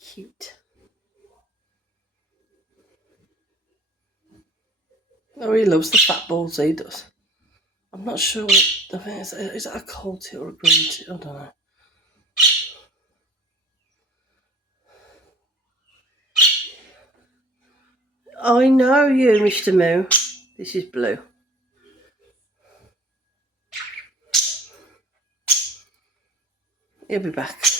Cute. Oh, he loves the fat balls, he does. I'm not sure what the thing is. Is that a cold tea or a green tea? I don't know. I know you, Mr. Moo. This is Blue. He'll be back.